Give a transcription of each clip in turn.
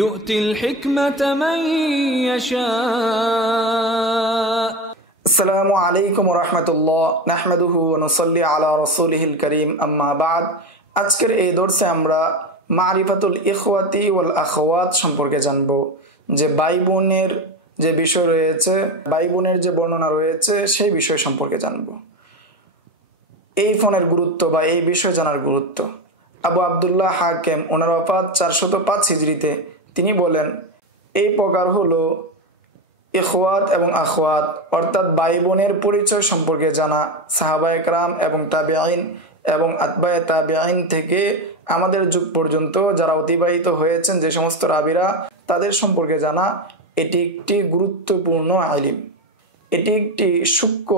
يؤتي الحكمة من يشاء আসসালামু আলাইকুম ওয়া রাহমাতুল্লাহ নাহমাদুহু ওয়া নুসাল্লি আলা রাসূলিহিল কারীম আম্মা বাদ। আজকের এই দর্সে আমরা মারিফাতুল ইখওয়াতি ওয়াল আখওয়াত সম্পর্কে জানব। যে ভাই বোনের যে বিষয় রয়েছে, ভাই বোনের যে বর্ণনা রয়েছে সেই বিষয় সম্পর্কে জানব। এই ফোনের গুরুত্ব বা এই বিষয় জানার গুরুত্ব। আবু আব্দুল্লাহ হাকিম ওনার ওফাত 405 হিজরিতে, তিনি বলেন এই প্রকার হলো ইখওয়াত এবং আখওয়াত, অর্থাৎ ভাই বোনের পরিচয় সম্পর্কে জানা। সাহাবায়ে কেরাম এবং তাবিঈন এবং আতবায়ে তাবিঈন থেকে আমাদের যুগ পর্যন্ত যারা অতিবাহিত হয়েছেন যে সমস্ত রাবিরা, তাদের সম্পর্কে জানা এটি একটি গুরুত্বপূর্ণ ইলম। এটি একটি সূক্ষ্ম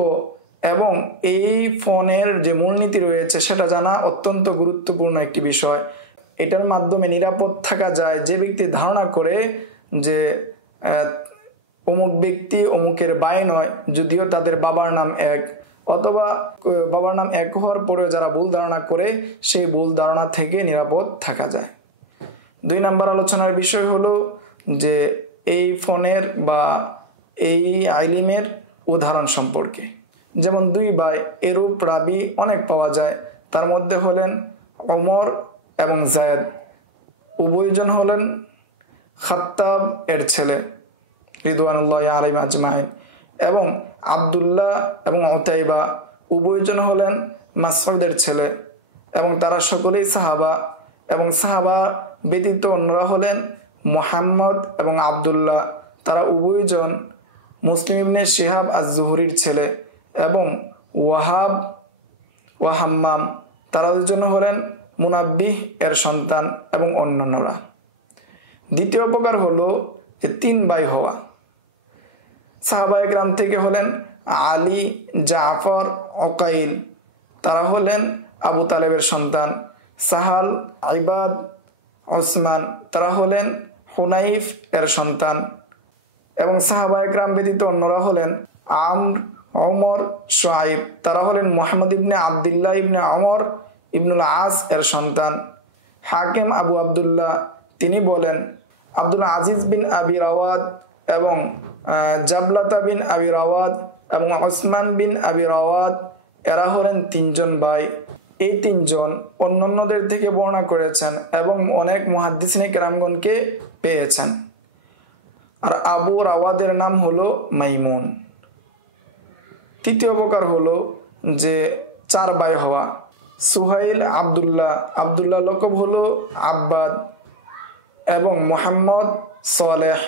এবং এই ফোনের যে মূলনীতি রয়েছে সেটা জানা অত্যন্ত গুরুত্বপূর্ণ একটি বিষয়। এটার মাধ্যমে নিরাপদ থাকা যায়। যে ব্যক্তি ধারণা করে যে অমুক ব্যক্তি অমুকের ভাই নয়, যদিও তাদের বাবার নাম এক, অথবা বাবার নাম এক হওয়ার পরেও যারা ভুল ধারণা করে, সেই ভুল ধারণা থেকে নিরাপদ থাকা যায়। 2 নম্বর আলোচনার বিষয় হলো যে এই ফোনের বা এই ইলমের উদাহরণ সম্পর্কে। যেমন 2 ভাই, এরূপ রাবি অনেক পাওয়া যায়। তার মধ্যে হলেন ওমর এবং যায়েদ, উভয়জন হলেন খাত্তাব এর ছেলে রিদওয়ানুল্লাহি আলাইহিম আজমাইন, এবং আব্দুল্লাহ এবং উতাইবা উভয়জন হলেন মাসউদের ছেলে, এবং তারা সকলেই সাহাবা। এবং সাহাবা ব্যতীত অন্যরা হলেন মুহাম্মদ এবং আব্দুল্লাহ, তারা উভয়জন মুসলিম ইবনে শিহাব আজ-জুহরির ছেলে, এবং ওয়াহাব ওয়া হাম্মাম, তারা দুজন হলেন মুনাব্বিহ এর সন্তান, এবং অন্যান্যরা। দ্বিতীয় প্রকার হলো যে 3 ভাই হওয়া। সাহাবায়ে কেরাম থেকে হলেন আলী, জাফর, উকাইল, তারা হলেন আবু তালেবের সন্তান। সাহাল, ইবাদ, ওসমান, তারা হলেন হুনাইফ এর সন্তান। এবং সাহাবায়ে কেরাম ব্যতীত অন্যরা হলেন আমর, ওমর, শুআইব, তারা হলেন মুহাম্মদ ইবনে আব্দুল্লাহ ইবনে ওমর ইবনুল আস এর সন্তান। হাকিম আবু আব্দুল্লাহ তিনি বলেন আব্দুল আজিজ বিন আবি রাওয়াদ এবং জাবলাতা বিন আবি রাওয়াদ এবং ওসমান বিন আবি রাওয়াদ, এরা হলেন 3 জন ভাই। এই 3 জন অন্যান্যদের থেকে বর্ণনা করেছেন এবং অনেক মুহাদ্দিসিনে কেরামগণকে পেয়েছেন। আর আবু রাওয়াদের নাম হলো মাইমুন। তৃতীয় প্রকার হলো যে 4 ভাই হওয়া। সুহাইল, আব্দুল্লাহ, আব্দুল্লাহ লকব হলো আব্বাদ, এবং মোহাম্মদ সালেহ,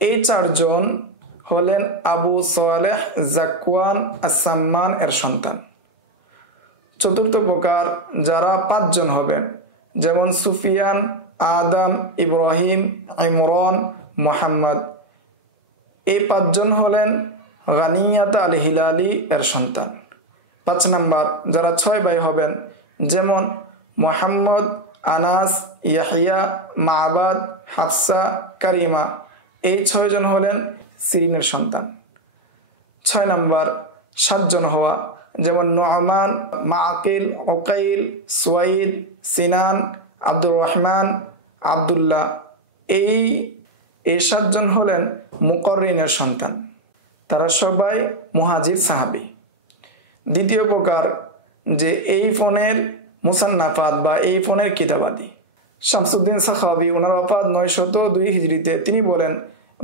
এই 4 জন হলেন আবু সালেহ জাকওয়ান আস-সাম্মান এর সন্তান। চতুর্থ প্রকার যারা 5 জন হবেন, যেমন সুফিয়ান, আদম, ইব্রাহিম, ইমরান, মুহাম্মদ, এই 5 জন হলেন গানিয়াত আল হিলালি এর সন্তান। 5 নম্বর যারা 6 ভাই হবেন, যেমন মুহাম্মদ, আনাস, ইয়াহিয়া, মাবাদ, হাফসা, কারিমা, এই 6 জন হলেন সিরিনের সন্তান। 6 নম্বর 7 জন হওয়া, যেমন নুআমান, মাকিল, উকাইল, সুয়াইদ, সিনান, আব্দুর রহমান, আব্দুল্লাহ, এই 7 জন হলেন মুকররিনের সন্তান। তারা সবাই মুহাজির সাহাবী। দ্বিতীয় প্রকার যে এই ফোনের মুসান্নাফাত বা এই ফোনের কিতাবাদি। শামসুদ্দিন সাখাবী ওনার ওফাত 902 হিজরিতে, তিনি বলেন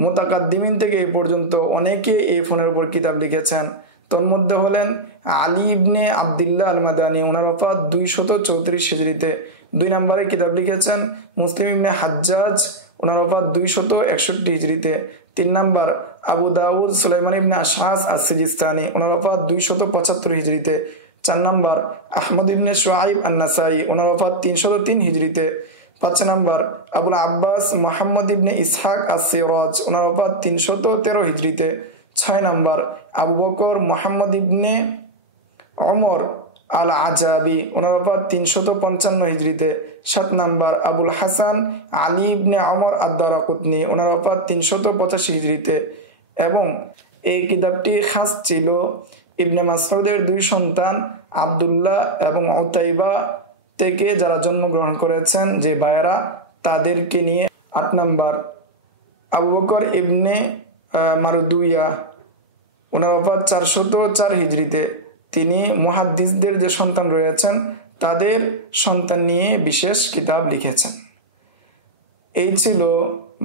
মুতাকাদ্দিমিন থেকে এই পর্যন্ত অনেকে এই ফোনের উপর কিতাব লিখেছেন। তন্মধ্যে হলেন আলী ইবনে আব্দুল্লাহ আল মাদানী, ওনার ওফাত 234 হিজরিতে। 2 নম্বরে কিতাব লিখেছেন মুসলিম ইবনে হাজ্জাজ, ওনার ওফাত 261 হিজরিতে। 3 নম্বর আবু দাউদ সুলাইমান ইবনে আশআস আস-সিজিস্তানি, ওনার ওফাত 275 হিজরিতে। 4 নম্বর আহমদ ইবনে শুআইব আন-নাসাই, ওনার ওফাত 303 হিজরিতে। 5 নম্বর আবুল আব্বাস মুহাম্মদ ইবনে ইসহাক আস-সিরাজ, ওনার ওফাত 313 হিজরিতে। 6 নম্বর আবু বকর মুহাম্মদ ইবনে ওমর আল আজাবি, ওনার ওফাত 355 হিজরিতে। 7 নম্বর আবুল হাসান আলী ইবনে ওমর আদ-দারাকুতনি, ওনার ওফাত 385 হিজরিতে। এবং এই কিতাবটি খাস ছিল ইবনে মাসউদের 2 সন্তান আব্দুল্লাহ এবং উতাইবা থেকে যারা জন্মগ্রহণ করেছেন, যে ভাইয়েরা, তাদেরকে নিয়ে 8 নম্বর আবু বকর ইবনে মারুদুইয়া, ওনার ওফাত 404 হিজরিতে। তিনি মুহাদ্দিসদের যে সন্তান রয়েছেন তাদের সন্তান নিয়ে বিশেষ কিতাব লিখেছেন। এই ছিল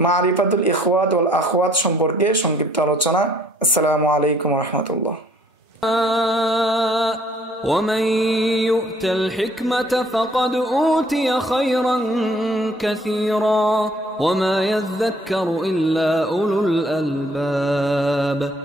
মারিফাতুল ইখওয়াত ওয়াল আখওয়াত সম্পর্কে সংক্ষিপ্ত আলোচনা। আসসালামু আলাইকুম ওয়া রাহমাতুল্লাহ। ومن يؤت الحكمة فقد أوتي خيرا كثيرا وما يذكر إلا أولو الألباب